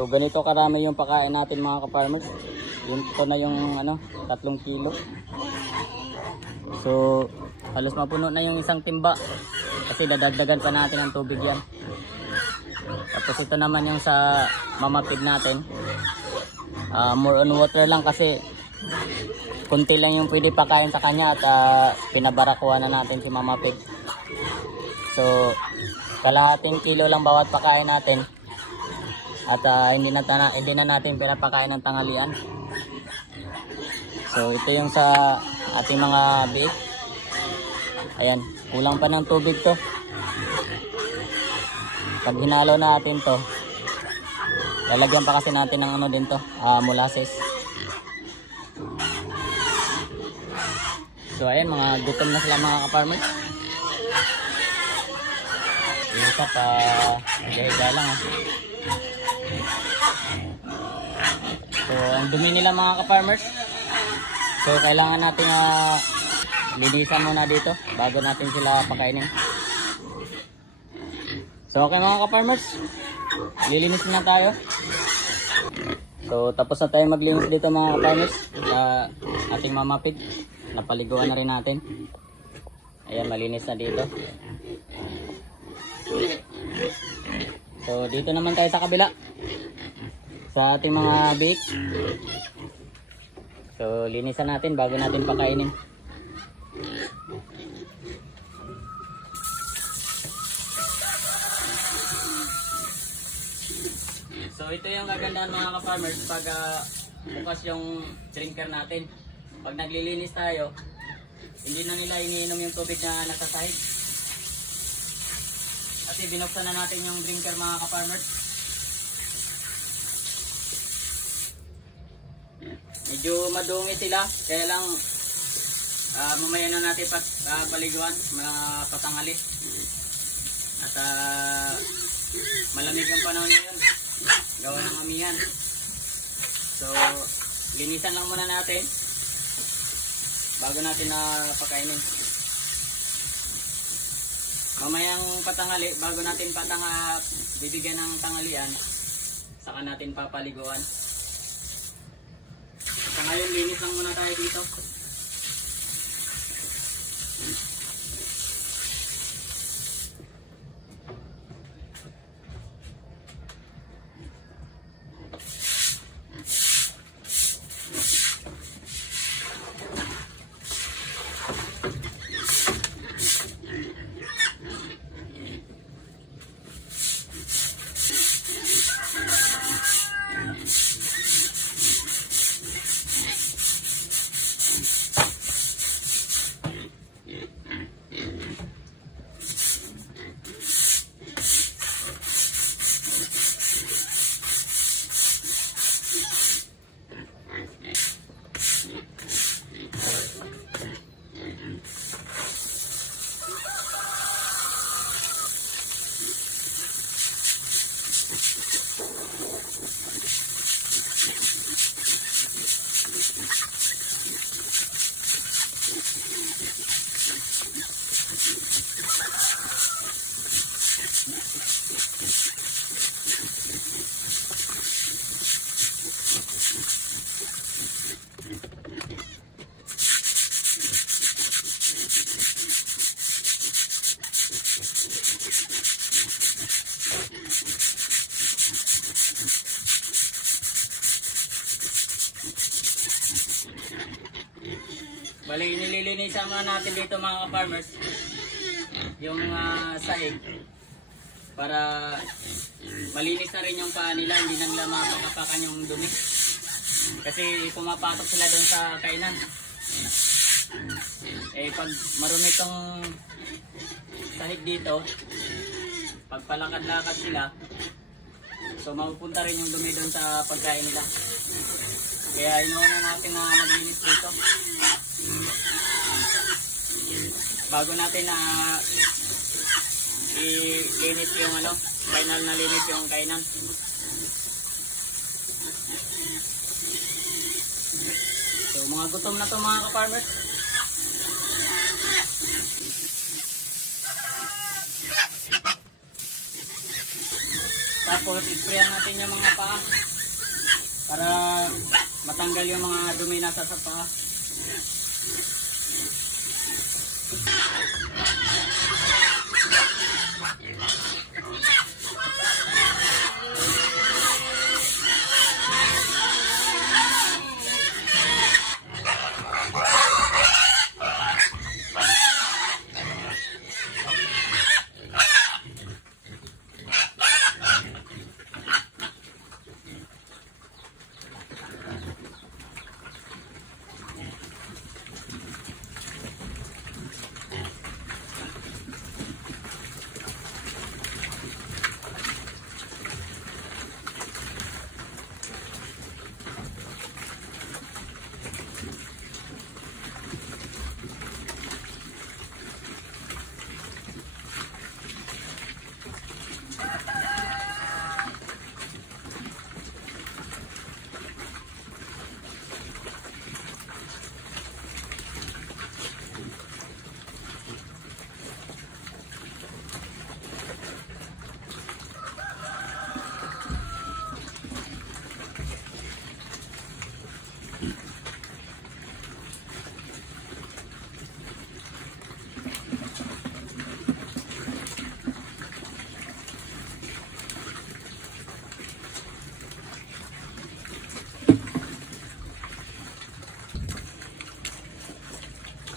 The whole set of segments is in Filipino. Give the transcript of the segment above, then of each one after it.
So ganito karami yung pakain natin mga ka-farmers. Ito na yung 3 kilo. So halos mapuno na yung isang timba kasi dadagdagan pa natin ng tubig yan. Tapos ito naman yung sa mama feed natin. More on water lang kasi kunti lang yung pwede pakain sa kanya at pinabarakuha na natin si mama feed. So kalahating kilo lang bawat pakain natin. At hindi na natin pinapakain ng tanghalian. So ito yung sa ating mga biik. Ayan, kulang pa ng tubig to. Pag hinalo natin to, lalagyan pa kasi natin ng din to, molasses. So ayan, mga gutom na sila mga ka-farmers. Ito pa, higa-higa lang So ang dumi nila mga ka-farmers. So kailangan natin linisan muna dito bago natin sila pakainin. So okay mga ka-farmers, lilinisin na tayo. So tapos na tayo maglinis dito mga ka-farmers sa ating mama feed. Napaliguan na rin natin. Ayan, malinis na dito. So dito naman tayo sa kabila sa ating mga biik. So linisan natin bago natin pakainin. So ito yung kagandahan mga ka-farmers pag bukas yung drinker natin. Pag naglilinis tayo, hindi na nila iniinom yung tubig na nasa sahig. Kasi binuksan na natin yung drinker mga ka-farmers. Medyo madungi sila, kaya lang mamaya na natin paliguan, mga patanghali. At malamig yung panahon ngayon, gawa ng amihan. So linisan lang muna natin bago natin pakainin. Mamayang patanghali, bago natin bibigyan ng tanghalian, saka natin papaliguan. So ngayon linis lang muna tayo dito. Bali, nililinisan muna natin dito mga ka-farmers yung sahig para malinis na rin yung paa nila, hindi na nila mapakapakan yung dumi kasi pumapatok sila doon sa kainan. Pag marumi tong sahig dito, pag palakad-lakad sila, so mapupunta rin yung dumi doon sa pagkain nila. Kaya inuuna natin maglinis dito bago natin i-linis yung final na linis yung kainan. So mga gutom na to mga ka-farmers. Tapos Tapos isprayan natin yung mga paa para matanggal yung mga dumi nasa sa paa.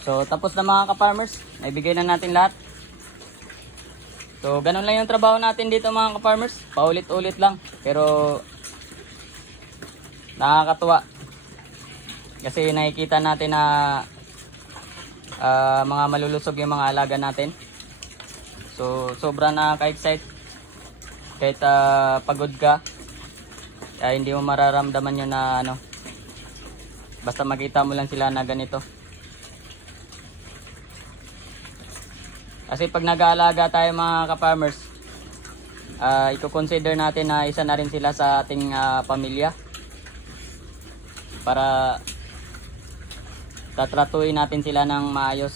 So tapos na mga ka-farmers, naibigay na natin lahat. So ganun lang yung trabaho natin dito mga ka-farmers, paulit-ulit lang pero nakakatuwa kasi nakikita natin na mga malulusog yung mga alaga natin. So sobra nakaka-excite kahit pagod ka, hindi mo mararamdaman yun na ano, basta makita mo lang sila na ganito. Kasi pag nag-aalaga tayo mga ka-farmers, i-consider natin na isa na rin sila sa ating pamilya. Para tatratuin natin sila ng maayos.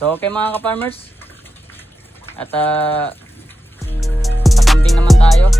So okay mga ka-farmers. At pakambing naman tayo.